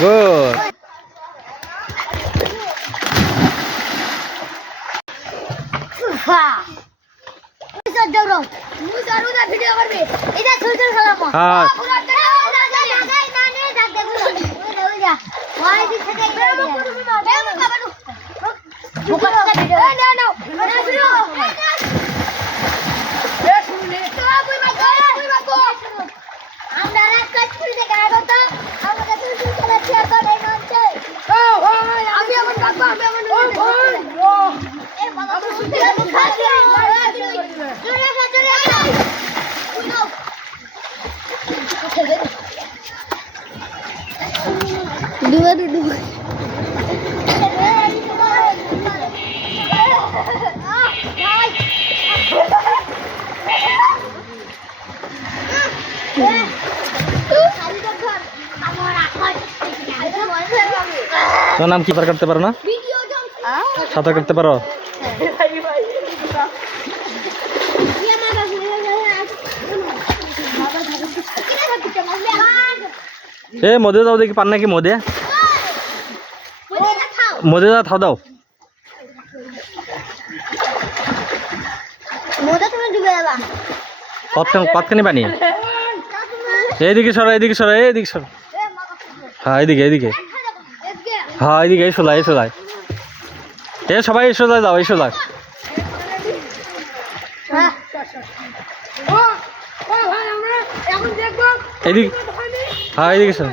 Good. তোর নাম কি পার করতে পারো না? সাঁতার কাটতে পারো? এ মদে দাও দেখি, পার নাকি মদে? মদে দাও, থাও দাও। কতখানি পানি? এইদিকে সরা, এইদিকে সরা, এইদিকে সরা। হ্যাঁ এইদিকে, এইদিকে। হ্যাঁ এইদিকে, এই সোলায়, এই সোলায়। এ সবাই এই সোলায় যাও, এই সোলায়। এদিকে, হ্যাঁ এইদিকে সরা।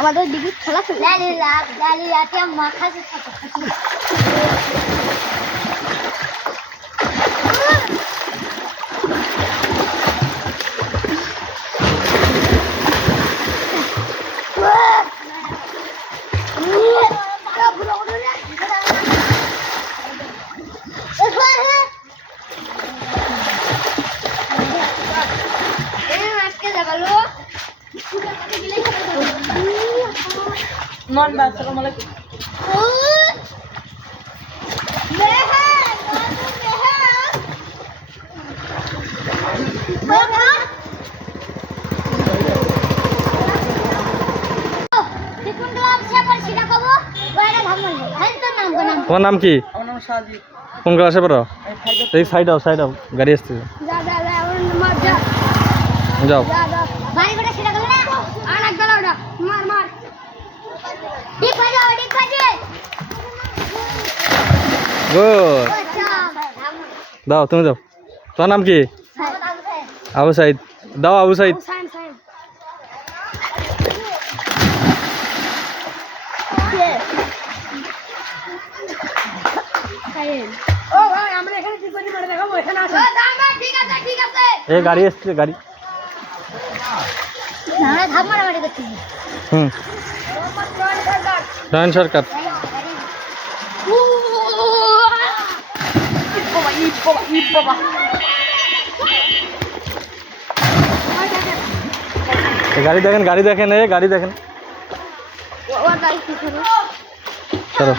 আমাদের দিকে খেলা মাথা মন বা আসসালামু আলাইকুম। তোমার নাম কি? আমার নাম সাজিদ। কোন ক্লাসে পড়ো? এই সাইড আও, সাইড আও, গাড়ি আসছে। যাও। গুড। দাও, তুমি দাও। তোমার নাম কি? আবু সাইদ। দাও আবু সাইদ। এই গাড়ি আসছে, গাড়ি। নয়ন সরকার। গাড়ি দেখেন, গাড়ি দেখেন, এ গাড়ি দেখেন। চলো।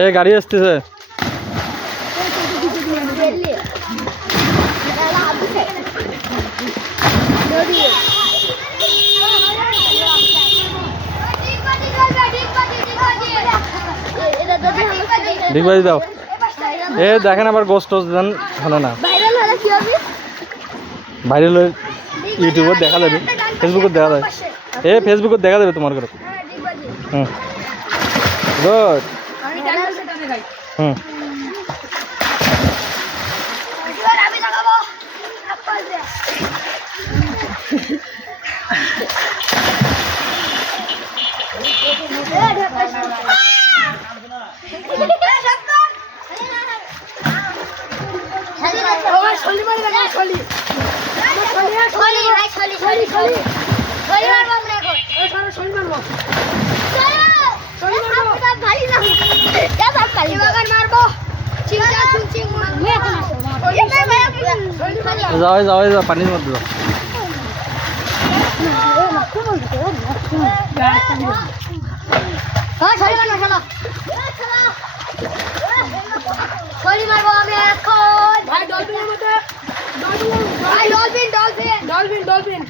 এই গাড়ি আসতেছে। ডিগবাজি দাও। এ দেখেন আবার গোস্ট টোস্ট দেন, হলো না। ভাইরাল হয়ে ইউটিউবে দেখা যাবে, ফেসবুকে দেখা যাবে। এ ফেসবুকে দেখা যাবে তোমার করে। হুম, গুড। হুম, যাও যাও যাও পানির মধ্যে যাও মারবো আমি এখন ভাই ডলফিনের মধ্যে ডলফিন ডলফিন ডলফিন ডলফিন